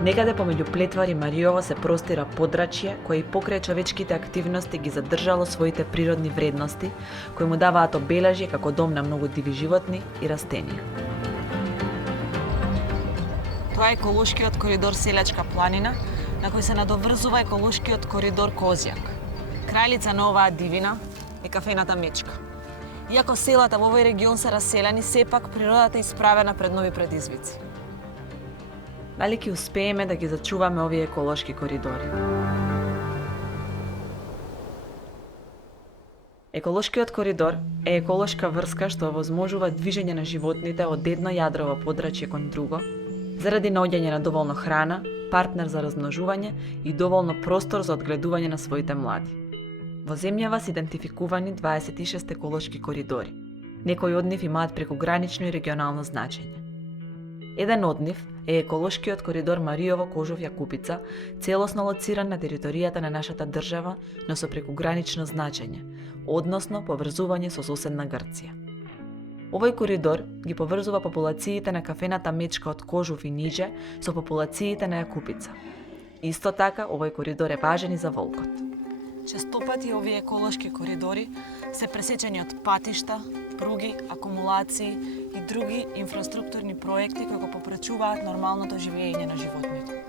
Некаде помеѓу Плетвар и Мариово се простира подрачје кое и покрај човечките активности ги задржало своите природни вредности, кои му даваат обележје како дом на многу диви животни и растенија. Тоа е еколошкиот коридор Селјачка планина, на кој се надоврзува еколошкиот коридор Козјак. Крајлица на оваа дивина е кафената Мечка. Иако селата во овој регион се раселени, сепак природата е исправена пред нови предизвици. Дали ќе успееме да ги зачуваме овие еколошки коридори? Еколошкиот коридор е еколошка врска што овозможува движење на животните од едно јадрово подрачје кон друго, заради наоѓање на доволно храна, партнер за размножување и доволно простор за одгледување на своите млади. Во земјава се идентификувани 26 еколошки коридори. Некои од нив имаат прекогранично и регионално значење. Еден од нив е еколошкиот коридор Мариово-Кожов-Јакупица, целосно лоциран на територијата на нашата држава, но со прекогранично значење, односно поврзување со соседна Грција. Овој коридор ги поврзува популациите на кафената Мечка од Кожув и ниже со популациите на Јакупица. Исто така, овој коридор е важен и за волкот. Честопати овие еколошки коридори се пресечени од патишта, пруги, акумулации и други инфраструктурни проекти кои го попречуваат нормалното живење на животните.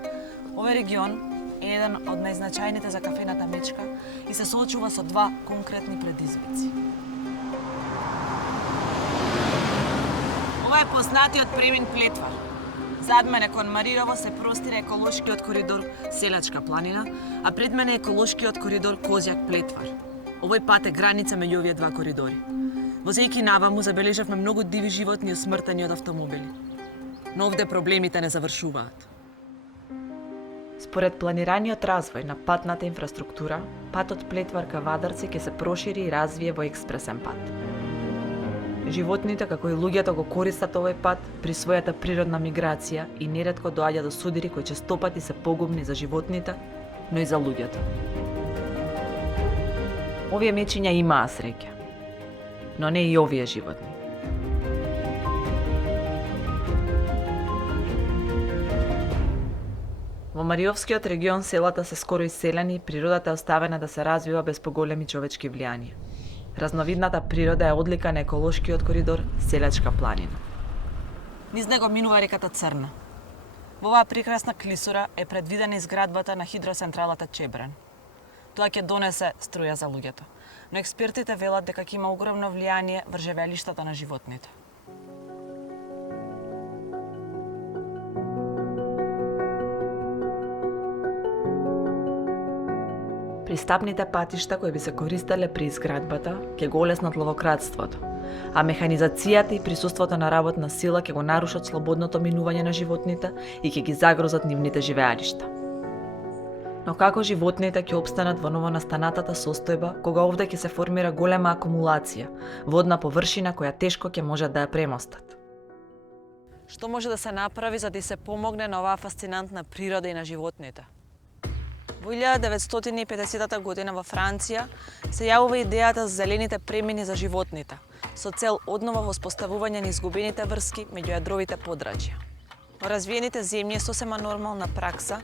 Овој регион е еден од најзначајните за кафената Мечка и се соочува со два конкретни предизвици. Ова е познатиот премин Плетвар. Зад мене кон Мариово се простира еколошкиот коридор Селјачка планина, а пред мене еколошкиот коридор Козјак Плетвар. Овој пат е граница меѓу овие два коридори. Возејќи наваму забележавме многу диви животни усмртени од автомобили. Но овде проблемите не завршуваат. Според планираниот развој на патната инфраструктура, патот Плетвар ка Вадарци ќе се прошири и развие во експресен пат. Животните, како и луѓето, го користат овој пат при својата природна миграција и неретко доаѓа до судири кои честопати се погубни за животните, но и за луѓето. Овие мечиња имаа среќа, но не и овие животни. Во Мариовскиот регион селата се скоро иселени и природата е оставена да се развива без поголеми човечки влијанија. Разновидната природа е одлика на еколошкиот коридор Селјачка планина. Низ него минува реката Црна. Во оваа прекрасна клисура е предвидена изградбата на хидроцентралата Чебрен. Тоа ќе донесе струја за луѓето, но експертите велат дека ќе има огромно влијание врз живеелиштата на животните. Пристапните патишта кои би се користеле при изградбата ќе го олеснат ловократството, а механизацијата и присуството на работна сила ќе го нарушат слободното минување на животните и ќе ги загрозат нивните живеалишта. Но како животните ќе опстанат во новонастанатата состојба кога овде ќе се формира голема акумулација, водна површина која тешко ќе можат да ја премостат? Што може да се направи за да се помогне на оваа фасцинантна природа и на животните? Во 1950 година во Франција се јавува идејата за зелените премини за животните, со цел однова воспоставување на изгубените врски меѓу јадровите подрачја. Во развиените земји е сосема нормална пракса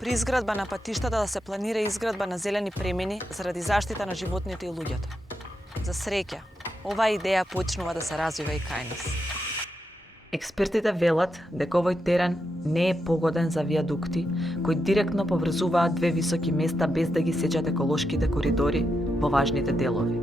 при изградба на патиштата да се планира изградба на зелени премини заради заштита на животните и луѓето. За среќа, оваа идеја почнува да се развива и кај нас. Експертите велат дека овој терен не е погоден за виадукти кои директно поврзуваат две високи места без да ги сечат еколошките коридори во важните делови.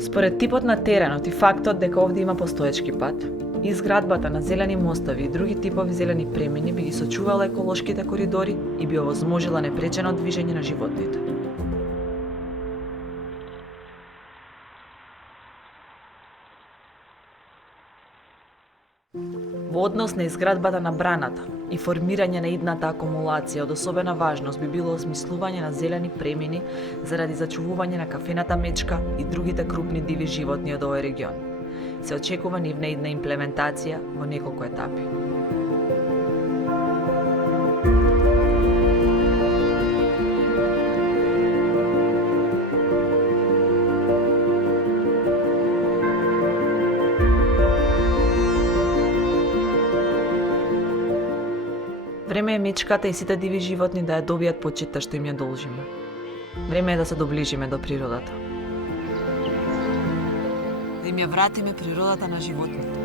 Според типот на теренот и фактот дека овде има постоечки пат, изградбата на зелени мостови и други типови зелени премини би ги сочувала еколошките коридори и би овозможила непречено движење на животните. Во однос на изградбата на браната и формирање на идната акумулација од особена важност би било осмислување на зелени премини заради зачувување на кафената Мечка и другите крупни диви животни од овој регион. Се очекува нивна идна имплементација во неколку етапи. Време е мечката и сите диви животни да ја добијат почитта што им ја должиме. Време е да се доближиме до природата. Да им ја вратиме природата на животните.